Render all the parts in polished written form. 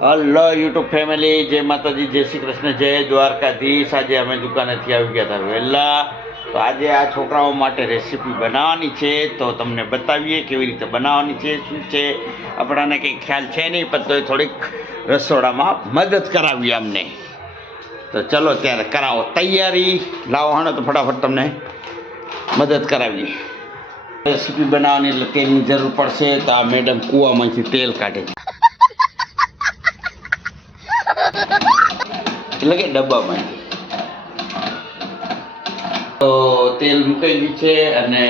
Hello YouTube family, જય માતાજી, જય શ્રી કૃષ્ણ, જય દ્વારકાધીશ। આજે અમે દુકાનેથી આવી ગયા હતા વહેલા। તો આજે આ છોકરાઓ માટે રેસીપી બનાવવાની છે, તો તમને બતાવીએ કેવી રીતે બનાવવાની છે, શું છે। આપણાને કંઈ ખ્યાલ છે નહીં, પણ તો થોડીક રસોડામાં મદદ કરાવીએ અમને। તો ચલો ત્યારે કરાવો તૈયારી, લાવો હાણો તો ફટાફટ તમને મદદ કરાવીએ। રેસીપી બનાવવાની એટલે તેલની જરૂર પડશે। તો આ મેડમ કૂવામાંથી તેલ કાઢે છે, એટલે કે ડબ્બામાં। તો તેલ મૂકાઈ ગયું છે અને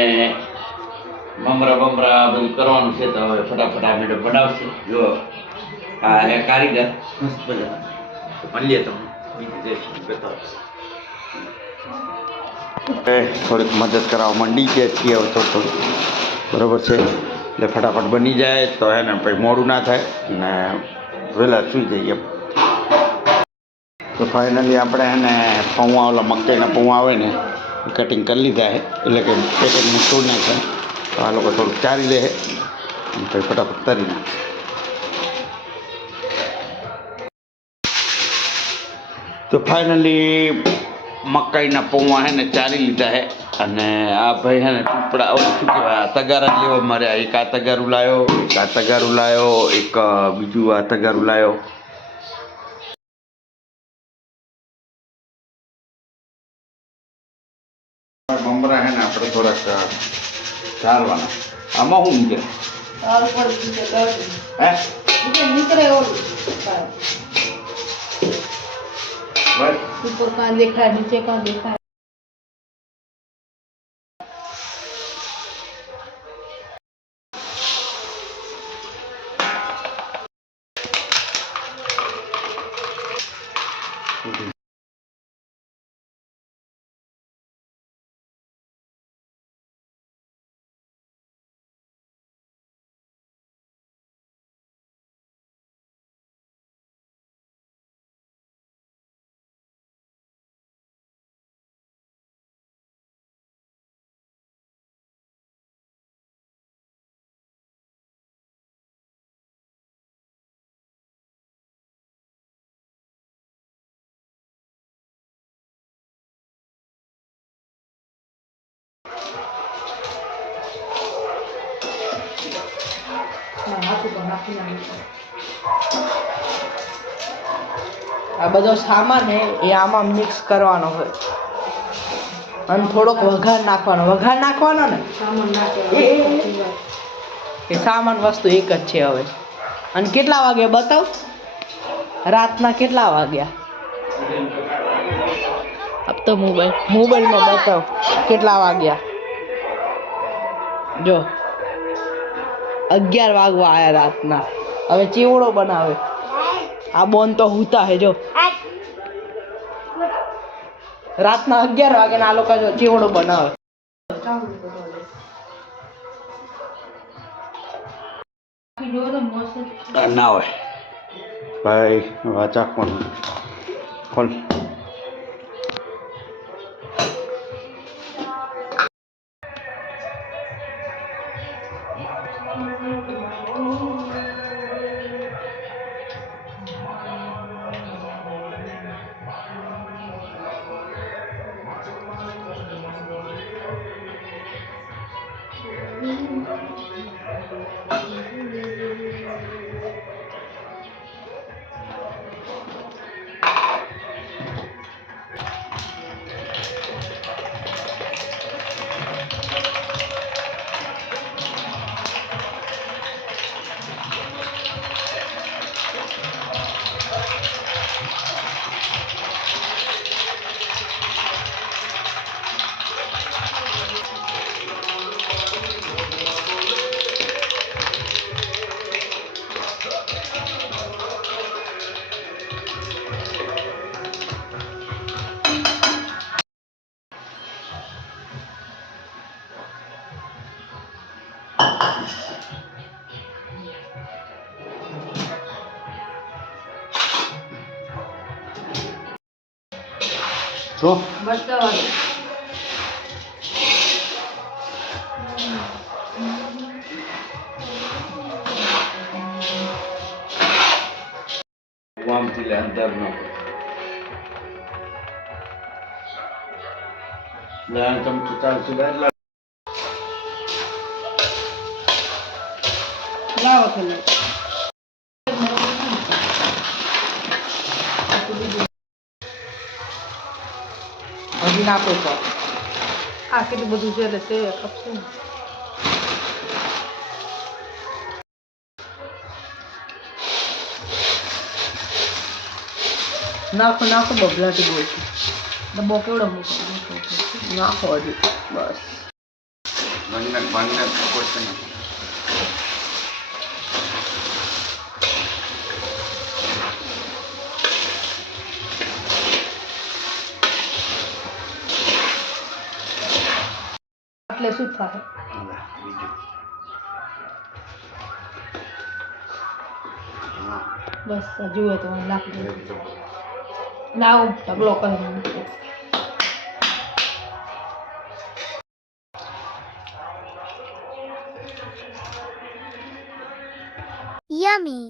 મમરા બમરા બધું કરવાનું છે। તો હવે ફટાફટ આ મેડમ બનાવશે। જો આ હે કારીગર મસ્ત બધા, મળીએ તમને બીજી રેસીપી બતાવશે। થોડીક મદદ કરાવવા માંડી ગયા છીએ હવે થોડું બરાબર છે, એટલે ફટાફટ બની જાય તો હે ને પછી મોડું ના થાય ને વહેલા સૂઈ જઈએ। તો ફાઇનલી આપણે એને પૌવા, ઓલા મકાઈના પૌવા આવે ને કટિંગ કરી લીધા છે, એટલે કે પેકેટમાં તોડ નાખે। તો આ લોકો થોડુંક ચારી લે પછી ફટાફટ તરી નાખે। તો ફાઇનલી મકાઈના પૌવા હે ને ચારી લીધા છે અને આ ભાઈ હે ને ટુકડા શું કહેવાય તગારા લેવા માર્યા। એક આ તગારું લાવ્યો, એક આ તગારું લાવ્યો, એક બીજું આ તગારું લાવ્યો। મમરા હે ને આપણે થોડાક ચારવાના। આમાં શું નીકળે? હે નીકળે બસ ऊपर कहाँ देखा है, नीचे कहाँ देखा है। આ બધો સામાન હે એ આમાં મિક્સ કરવાનો હોય અને થોડોક વઘાર નાખવાનો ને એ સામાન વસ્તુ એક જ છે હવે। અને કેટલા વાગ્યા બતાવ? રાતના કેટલા વાગ્યા? अब तो મોબાઈલમાં બતાવ કેટલા વાગ્યા। જો 11 વાગવા આયા રાતના। હવે ચીવડો બનાવે। આ બોન તો હુતા હે, જો રાતના 11 વાગે આ લોકો જો ચીવડો બનાવે। ના હોય ભાઈ, વાચા કોણ ખોલ। શું બતાવવાનું? લે અંદર નો લે ચમચો ચાલશે એટલે લાવો કે હજી નાખો તો આ કેટલું બધું છે એટલે સેવ કપશે ને. નાખો નાખો બબલાટી બોલતી ડબ્બો કેવડો મૂકો નાખો હજી બસ ભંગર પડશે ને એટલે શું થાય? બસ આ જુએ તો નાખી દો. લાવો ઢગલો કરી મૂકો. Yummy.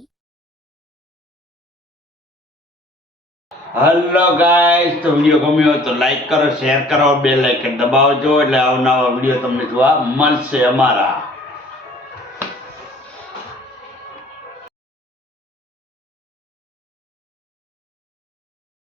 હલો ગાઈસ, તો વિડીયો ગમ્યો હોય તો લાઈક કરો, શેર કરો, બેલ આઇકન દબાવજો એટલે આવનારા વિડીયો તમને જોવા મળશે અમારા.